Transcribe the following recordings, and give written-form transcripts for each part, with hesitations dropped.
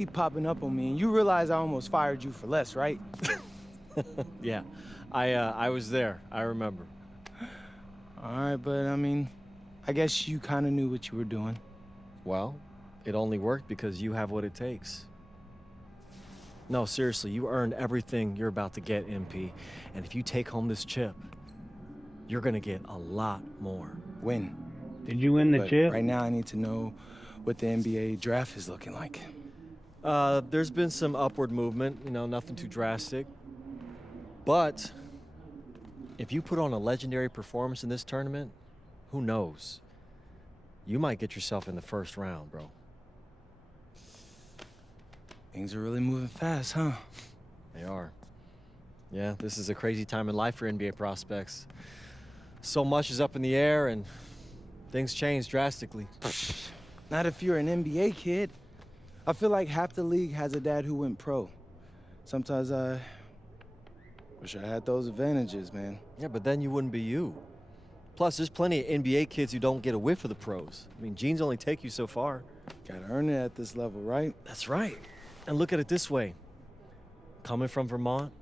keep popping up on me, and you realize I almost fired you for less, right? Yeah, I was there. I remember. All right, but I mean, I guess you kind of knew what you were doing. Well, it only worked because you have what it takes. No, seriously, you earned everything you're about to get, MP. And if you take home this chip, you're gonna get a lot more. Win. Did you win the But chip? right now, I need to know what the NBA draft is looking like. There's been some upward movement, nothing too drastic. But if you put on a legendary performance in this tournament, who knows? You might get yourself in the first round, bro. Things are really moving fast, huh? They are. Yeah, this is a crazy time in life for NBA prospects. So much is up in the air and things change drastically. Not if you're an NBA kid. I feel like half the league has a dad who went pro. Sometimes I wish I had those advantages, man. Yeah, but then you wouldn't be you. Plus, there's plenty of NBA kids who don't get a whiff of the pros. I mean, genes only take you so far. Gotta earn it at this level, right? That's right. And look at it this way. Coming from Vermont,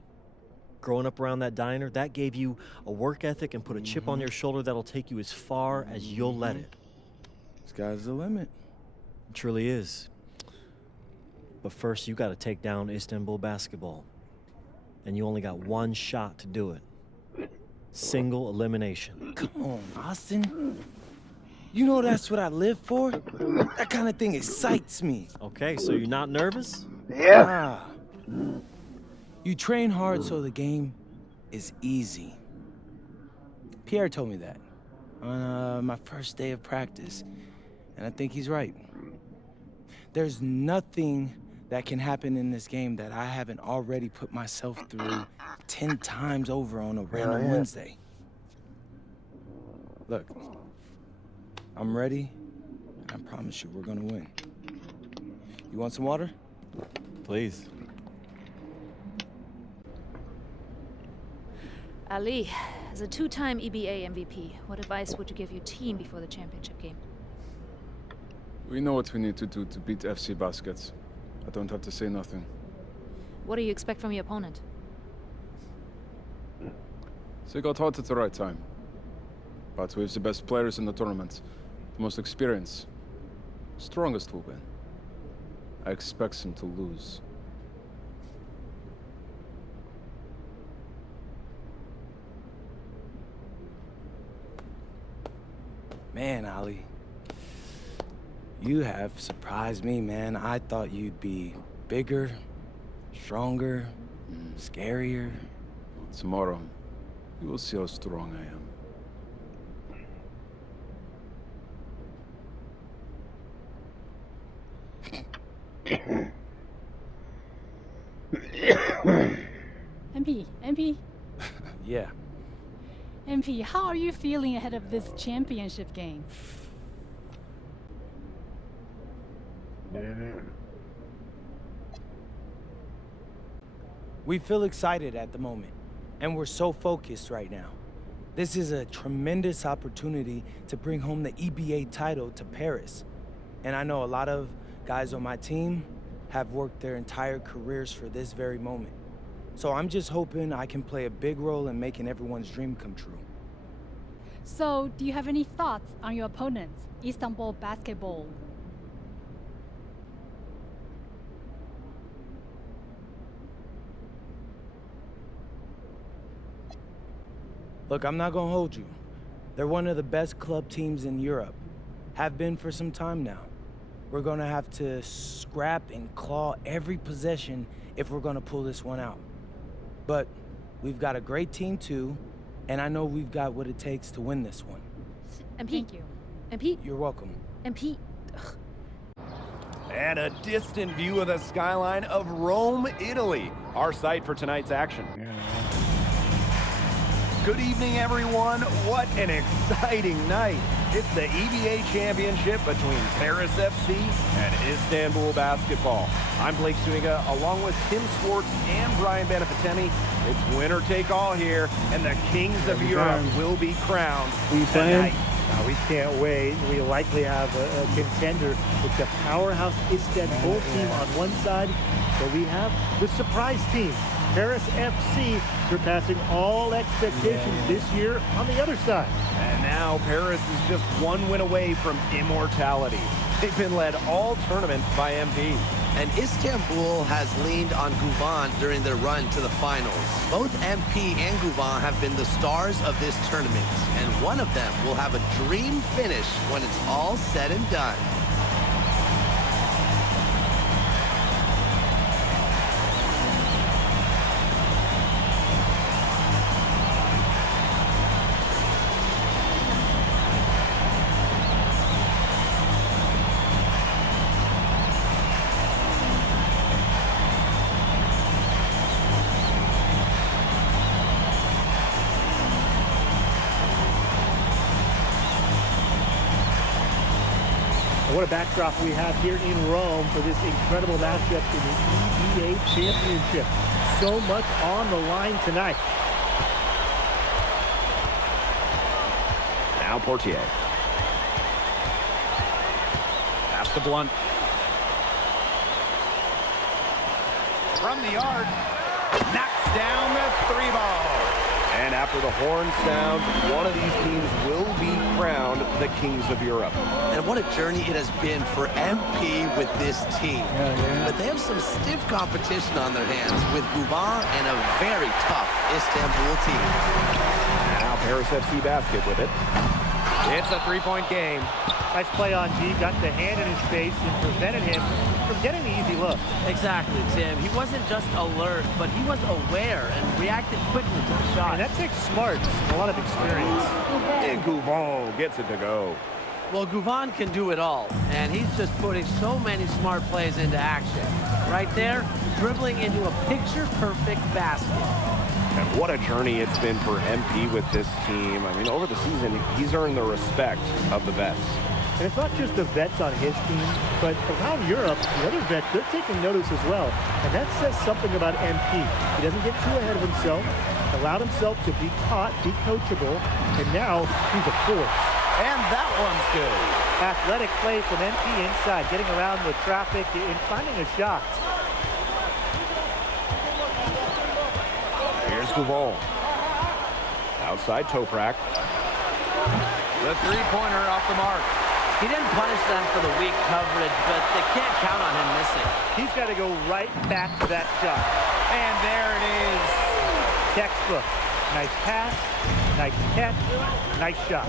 growing up around that diner, that gave you a work ethic and put a chip on your shoulder that'll take you as far as you'll let it. Sky's the limit. It truly is. But first, you got to take down Istanbul basketball. And you only got one shot to do it. Single elimination. Come on, Austin. You know that's what I live for? That kind of thing excites me. Okay, so you're not nervous? Yeah. You train hard so the game is easy. Pierre told me that on my first day of practice, and I think he's right. There's nothing that can happen in this game that I haven't already put myself through 10 times over on a random Wednesday. Look, I'm ready, and I promise you we're gonna win. You want some water? Please. Ali, as a two-time EBA MVP, what advice would you give your team before the championship game? We know what we need to do to beat FC Baskets. I don't have to say nothing. What do you expect from your opponent? They got hot at the right time. But we have the best players in the tournament. The most experienced. Strongest will win. I expect them to lose. Man, Ali, you have surprised me, man. I thought you'd be bigger, stronger, scarier. Tomorrow, you will see how strong I am. MP, Yeah. MP, how are you feeling ahead of this championship game? We feel excited at the moment, and we're so focused right now. This is a tremendous opportunity to bring home the EBA title to Paris. And I know a lot of guys on my team have worked their entire careers for this very moment. So I'm just hoping I can play a big role in making everyone's dream come true. So, do you have any thoughts on your opponents, Istanbul basketball? Look, I'm not gonna hold you. They're one of the best club teams in Europe. Have been for some time now. We're gonna have to scrap and claw every possession if we're gonna pull this one out. But we've got a great team too, and I know we've got what it takes to win this one. MP. Thank you. MP. You're welcome. MP. And a distant view of the skyline of Rome, Italy, our site for tonight's action. Good evening, everyone. What an exciting night. It's the EBA championship between Paris FC and Istanbul basketball. I'm Blake Suniga, along with Tim Swartz and Brian Benefitemi. It's winner take all here, and the kings of Europe will be crowned Are you playing? tonight. We can't wait. We likely have a contender with the powerhouse Istanbul team on one side, but we have the surprise team, Paris FC, surpassing all expectations this year on the other side. And now Paris is just one win away from immortality. They've been led all tournament by MP. And Istanbul has leaned on Guvan during their run to the finals. Both MP and Guvan have been the stars of this tournament, and one of them will have a dream finish when it's all said and done. What a backdrop we have here in Rome for this incredible matchup in the EBA Championship. So much on the line tonight. Now Portier. Pass to Blunt. From the yard. Knocks down the 3 ball. And after the horn sounds, one of these teams will be crowned the Kings of Europe. And what a journey it has been for MP with this team. But they have some stiff competition on their hands with Guvan and a very tough Istanbul team. Now Paris FC basket with it. It's a 3-point game. Nice play on D, got the hand in his face and prevented him from getting the easy look. Exactly, Tim. He wasn't just alert, but he was aware and reacted quickly to the shot. And that takes smarts and a lot of experience. And Guvan gets it to go. Well, Guvan can do it all, and he's just putting so many smart plays into action. Right there, dribbling into a picture-perfect basket. And what a journey it's been for MP with this team. I mean, over the season, he's earned the respect of the vets. And it's not just the vets on his team, but around Europe, the other vets, they're taking notice as well. And that says something about MP. He doesn't get too ahead of himself, allowed himself to be caught, be coachable, and now he's a force. And that one's good. Athletic play from MP inside, getting around the traffic and finding a shot. Here's Guvan. Outside Toprak. The 3-pointer off the mark. He didn't punish them for the weak coverage, but they can't count on him missing. He's got to go right back to that shot. And there it is. Textbook. Nice pass, nice catch, nice shot.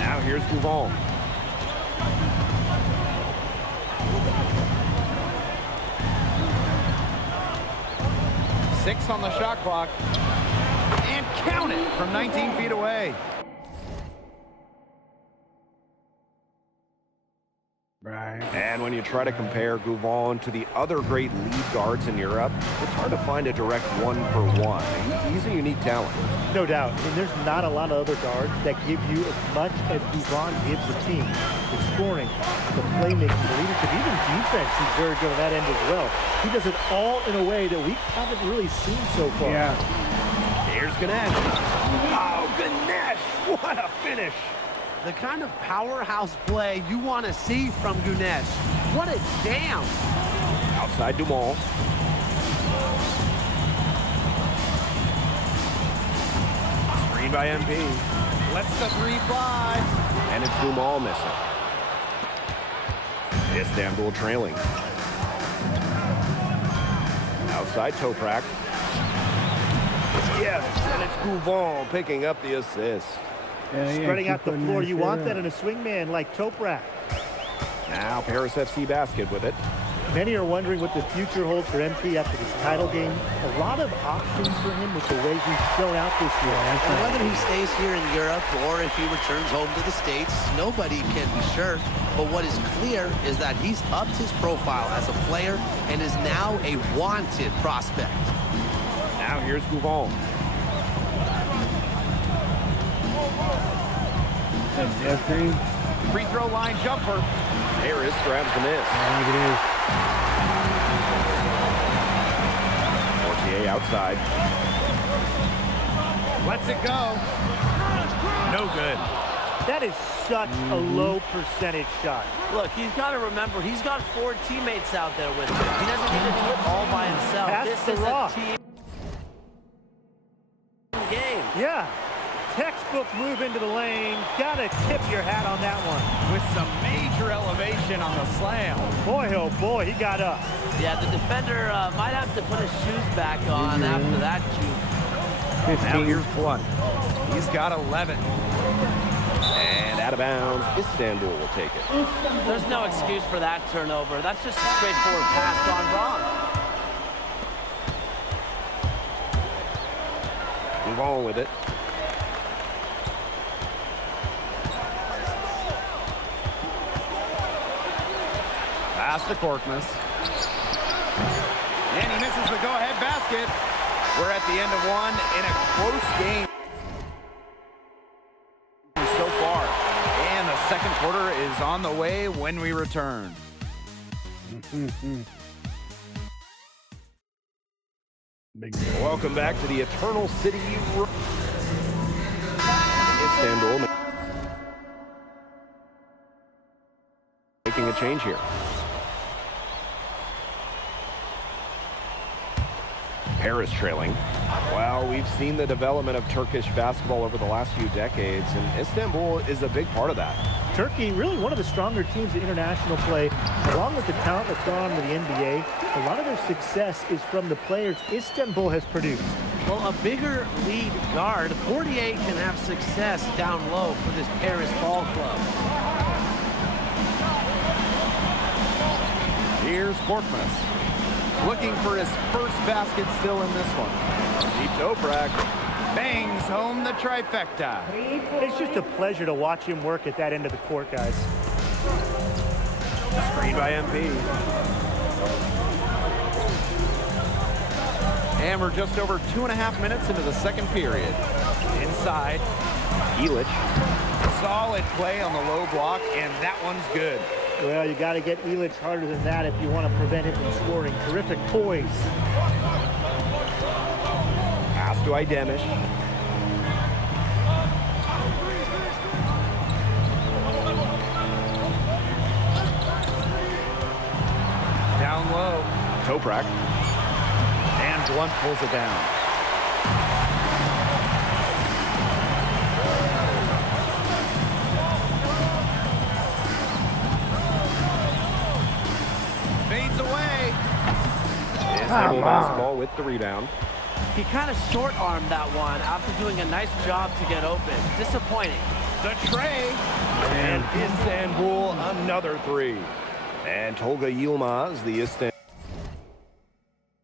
Now here's Guvan. Six on the shot clock. And count it from 19 feet away. Right. And when you try to compare Guvan to the other great lead guards in Europe, it's hard to find a direct one-for-one. He's a unique talent. No doubt. I mean, there's not a lot of other guards that give you as much as Guvan gives the team. The scoring, the playmaking, the leadership, even defense, he's very good on that end as well. He does it all in a way that we haven't really seen so far. Yeah. Here's Ganesh. Oh, Ganesh! What a finish! The kind of powerhouse play you want to see from Ganesh. What a jam! Outside Dumont. Screen by MP. Lets the 3 fly. And it's Dumont missing. Istanbul trailing. Outside Toprak. Yes, and it's Guvan picking up the assist. Spreading out the floor. You want that in a swingman like Toprak. Now Paris FC basket with it. Many are wondering what the future holds for MP after this title game. A lot of options for him with the way he's shown out this year. And whether he stays here in Europe or if he returns home to the States, nobody can be sure. But what is clear is that he's upped his profile as a player and is now a wanted prospect. Now here's Guvan. Free throw line jumper. Harris grabs the miss. Portier outside. Lets it go. No good. That is such a low percentage shot. Look, he's got to remember, he's got 4 teammates out there with him. He doesn't need to do it all by himself. Pass This the is rock. a team game. Yeah. Textbook move into the lane. Gotta tip your hat on that one. With some major elevation on the slam. Boy, oh boy, he got up. Yeah, the defender might have to put his shoes back on after that juke. Now here's Blunt. He's got 11. And out of bounds, Istanbul will take it. There's no excuse for that turnover. That's just a straightforward pass gone wrong. Move on with it. Pass to Korkmaz. And he misses the go-ahead basket. We're at the end of one in a close game so far. And the second quarter is on the way when we return. Welcome back to the Eternal City. Istanbul making a change here. Paris trailing. Well, we've seen the development of Turkish basketball over the last few decades, and Istanbul is a big part of that. Turkey, really one of the stronger teams in international play, along with the talent that's gone on to the NBA. A lot of their success is from the players Istanbul has produced. Well, a bigger lead guard, Portier can have success down low for this Paris ball club. Here's Korkmaz. Looking for his first basket still in this one. Deep Toprak bangs home the trifecta. It's just a pleasure to watch him work at that end of the court, guys. Screen by MP. And we're just over 2.5 minutes into the second period. Inside, Ilic. Solid play on the low block, and that one's good. Well, you got to get Ilic harder than that if you want to prevent him from scoring. Terrific poise. Pass to Aydemish. Down low. Toprak. And Blunt pulls it down. Fades away. Istanbul basketball with the rebound. He kind of short-armed that one after doing a nice job to get open. Disappointing. The tray. And Istanbul another three. And Tolga Yilmaz, the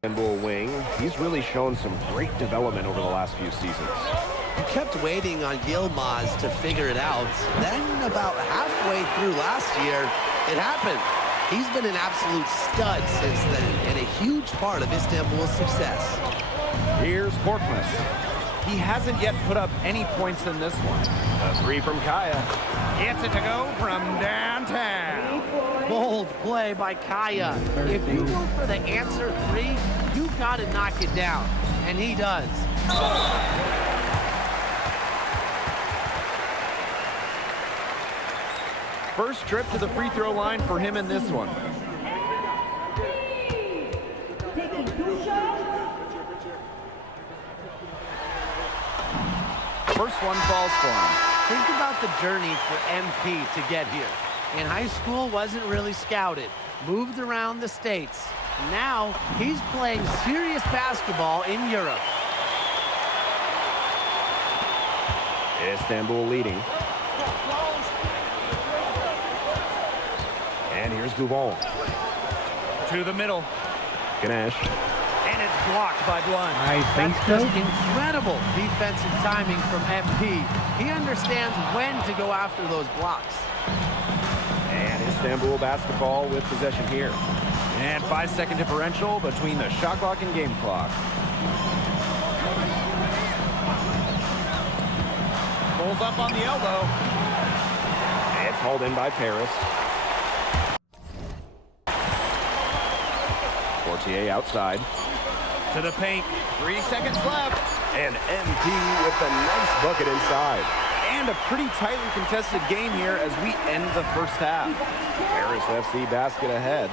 Istanbul wing, he's really shown some great development over the last few seasons. You kept waiting on Yilmaz to figure it out. Then about halfway through last year, it happened. He's been an absolute stud since then, and a huge part of Istanbul's success. Here's Korkmaz. He hasn't yet put up any points in this one. A three from Kaya. Gets it to go from downtown. Bold play by Kaya. If you go for the answer three, you got to knock it down. And he does. First trip to the free throw line for him in this one. First one falls for him. Think about the journey for MP to get here. In high school, wasn't really scouted. Moved around the States. Now, he's playing serious basketball in Europe. Istanbul leading. And here's Gouval. To the middle. Ganesh. And it's blocked by Blunt. I think That's so. just incredible defensive timing from MP. He understands when to go after those blocks. And Istanbul basketball with possession here. And 5-second differential between the shot clock and game clock. Pulls up on the elbow. It's hauled in by Paris. Portier outside. To the paint. 3 seconds left. And MP with a nice bucket inside. And a pretty tightly contested game here as we end the first half. Paris FC basket ahead.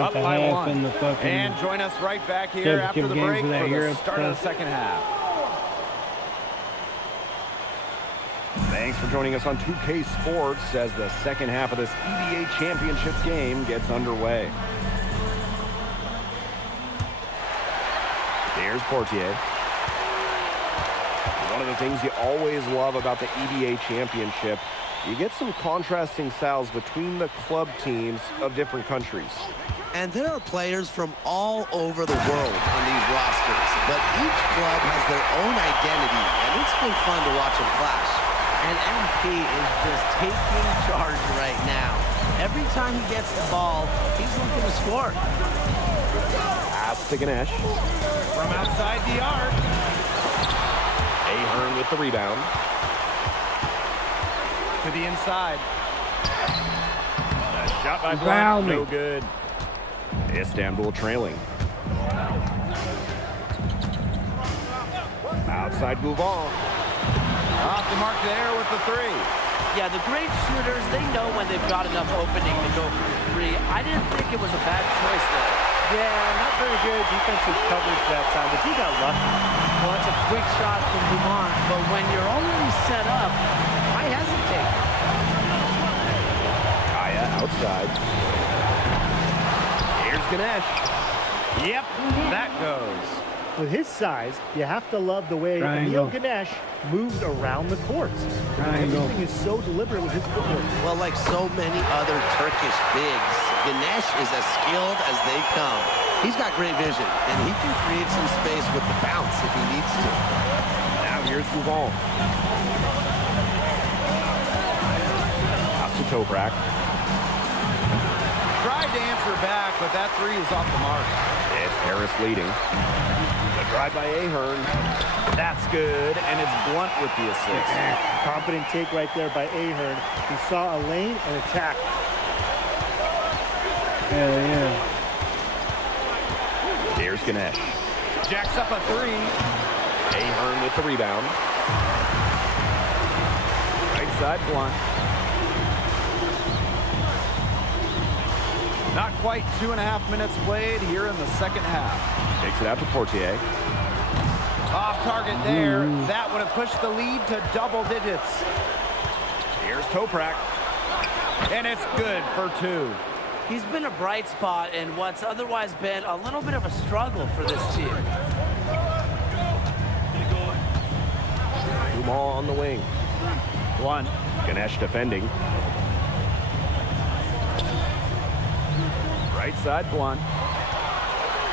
Up by one. And join us right back here after the break for the start of the second half. Thanks for joining us on 2K Sports as the second half of this EBA Championship game gets underway. Here's Portier. One of the things you always love about the EBA Championship, you get some contrasting styles between the club teams of different countries. And there are players from all over the world on these rosters, but each club has their own identity, and it's been fun to watch them clash. And MP is just taking charge right now. Every time he gets the ball, he's looking to score. Pass to Ganesh. From outside the arc. Ahern with the rebound. To the inside. A shot by Blount, no good. Istanbul trailing. Outside Gouvon. Off the mark there with the three. Yeah, the great shooters, they know when they've got enough opening to go for the three. I didn't think it was a bad choice there. Yeah, not very good defensive coverage that time, but he got lucky. Well, it's a quick shot from Dumont, but when you're already set up, I hesitate. Kaya outside. Here's Ganesh. Yep, that goes. With his size, you have to love the way Emil Ganesh moves around the court. Everything is so deliberate with his footwork. Well, like so many other Turkish bigs, Ganesh is as skilled as they come. He's got great vision, and he can create some space with the bounce if he needs to. Now here's Gouvon. Pass to Toprak. Tried to answer back, but that three is off the mark. It's Paris leading. The drive by Ahern. That's good, and it's Blunt with the assist. Confident take right there by Ahern. He saw a lane and attacked. Hell yeah. Here's Ganesh. Jacks up a three. Ahern with the rebound. Right side Blunt. Not quite 2.5 minutes played here in the second half. Takes it out to Portier. Off target there. That would have pushed the lead to double digits. Here's Toprak. And it's good for two. He's been a bright spot in what's otherwise been a little bit of a struggle for this team. Dumont on the wing. One. Ganesh defending. Right side Blunt.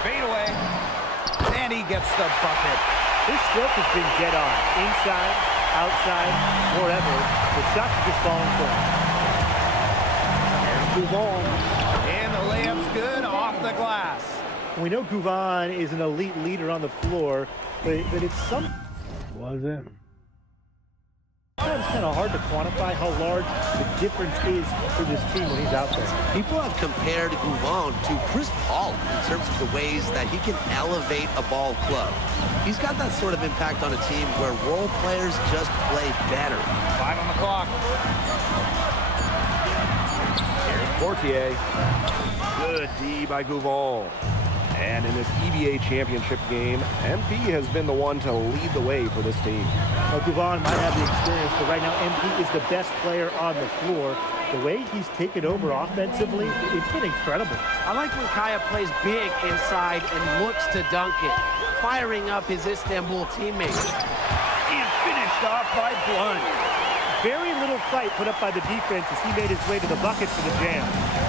Fade away. And he gets the bucket. His stroke has been dead on. Inside, outside, wherever. The shots are just falling for him. Here's Gouvon. And the layup's good off the glass. We know Gouvon is an elite leader on the floor, but it's sometimes kind of hard to quantify how large the difference is for this team when he's out there. People have compared Gouvon to Chris Paul in terms of the ways that he can elevate a ball club. He's got that sort of impact on a team where role players just play better. 5 on the clock. Here's Portier. Good D by Gouvon. And in this EBA championship game, MP has been the one to lead the way for this team. Well, Gouvon might have the experience, but right now MP is the best player on the floor. The way he's taken over offensively, it's been incredible. I like when Kaya plays big inside and looks to dunk it, firing up his Istanbul teammates. And finished off by Blunt. Very little fight put up by the defense as he made his way to the bucket for the jam.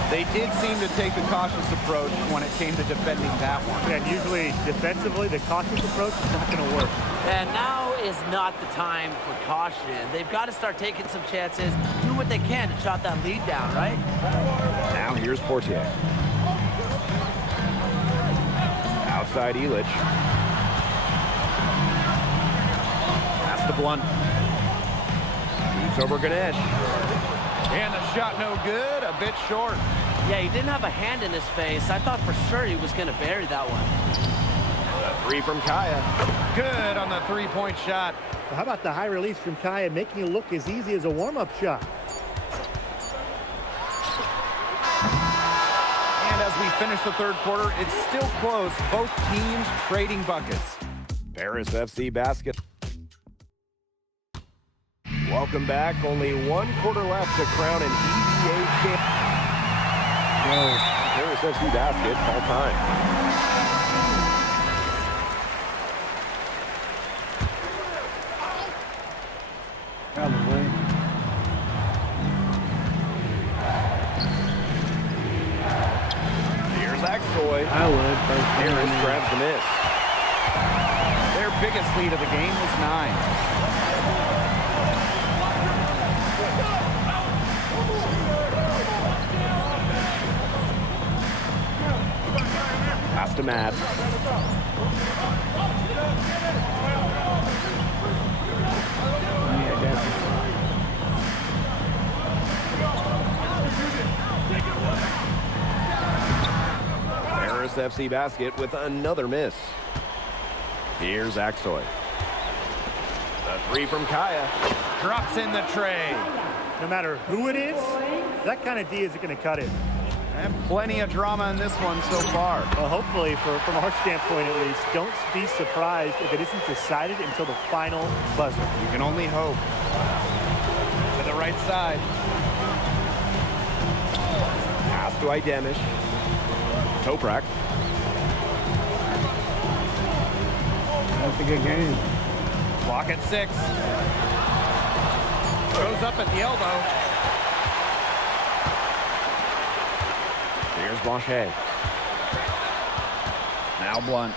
They did seem to take the cautious approach when it came to defending that one. And usually defensively, the cautious approach is not going to work. And now is not the time for caution. They've got to start taking some chances, do what they can to shut that lead down, right? Now here's Portier. Outside Illich. Pass to Blunt. Shoots over Ganesh. And the shot no good, a bit short. Yeah, he didn't have a hand in his face. I thought for sure he was going to bury that one. The three from Kaya. Good on the three-point shot. Well, how about the high release from Kaya, making it look as easy as a warm-up shot? And as we finish the third quarter, it's still close. Both teams trading buckets. Paris FC basket. Welcome back. Only 1 quarter left to crown an EVA champion. Paris FC basket, all time. Probably. Here's Axoy. I would. But Paris grabs the miss. Their biggest lead of the game was 9. Pass to Matt. yeah, definitely. Paris FC basket with another miss. Here's Axoy. The three from Kaya. Drops in the tray. No matter who it is, that kind of D isn't going to cut it. And plenty of drama in this one so far. Well, hopefully, from our standpoint at least, don't be surprised if it isn't decided until the final buzzer. You can only hope. To the right side. Pass to Idemish. Toprak. That's a good game. Clock at 6. Goes up at the elbow. Here's Blanchet. Now Blunt.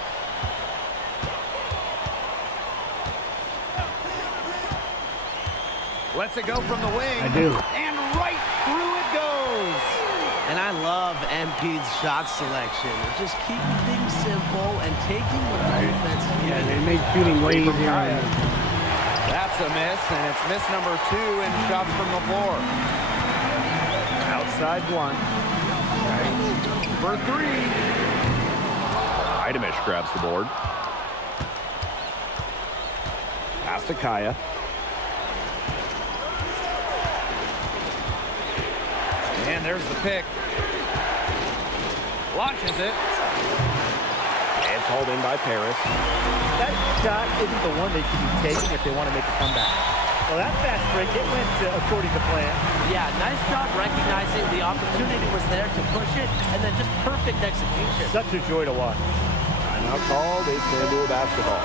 Lets it go from the wing. I do. And right through it goes. And I love MP's shot selection. Just keeping things simple and taking what the defense is Yeah, giving they you. made shooting way Three from easier. Kaya. That's a miss, and it's miss number 2 in shots from the floor. Outside Blunt. For 3. Idemish grabs the board. Pass to Kaya. And there's the pick. Launches it. It's hauled in by Paris. That shot isn't the one they should be taking if they want to make a comeback. Well, that fast break, it went according to plan. Yeah, nice job recognizing the opportunity was there to push it, and then just perfect execution. Such a joy to watch. Timeout called. Istanbul basketball.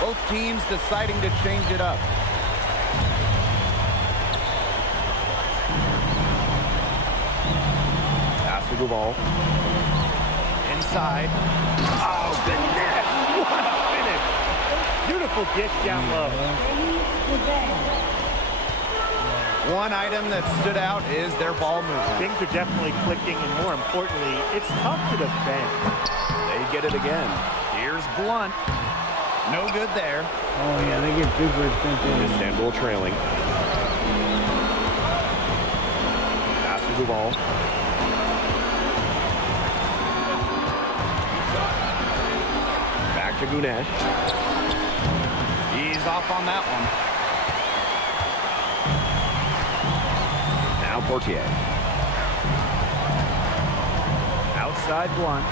Both teams deciding to change it up. Pass to Duval. Inside. Oh, Ganesh. What a finish. Beautiful dish down low. One item that stood out is their ball movement. Things are definitely clicking, and more importantly, it's tough to defend. They get it again. Here's Blunt. No good there. Oh, yeah, they get super expensive. Istanbul trailing. Pass to Duval. Back to Ganesh. He's off on that one. Now Portier. Outside Blunt.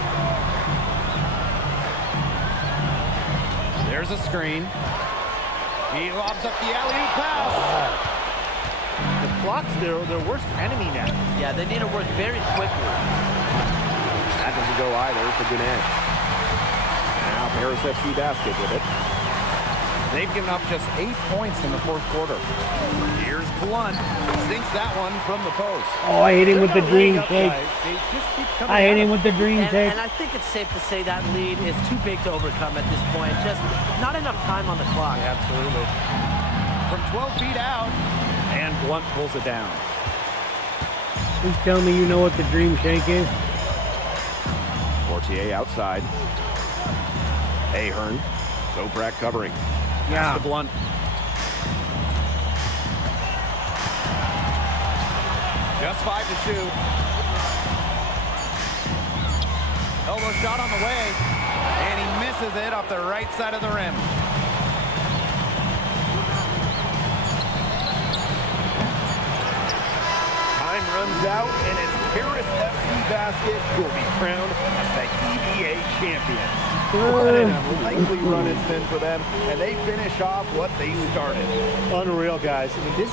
There's a screen. He lobs up the alley-oop pass. The clock's their worst enemy now. Yeah, they need to work very quickly. That doesn't go either for Ganesh. Now Paris FC basket with it. They've given up just 8 points in the fourth quarter. Here's Blunt. Sinks that one from the post. Oh, I hit him with the dream shake. They just keep coming I hit out. him with the dream shake. And I think it's safe to say that lead is too big to overcome at this point. Just not enough time on the clock. Absolutely. From 12 feet out, and Blunt pulls it down. Please tell me you know what the dream shake is. Portier outside. Ahern. Toprak covering. Yeah. The Blunt. Just 5 to shoot. Elbow shot on the way, and he misses it off the right side of the rim. Time runs out, and it's Paris FC Basket who will be crowned as the EBA champions. What an unlikely run it's been for them, and they finish off what they started. Unreal, guys. I mean, this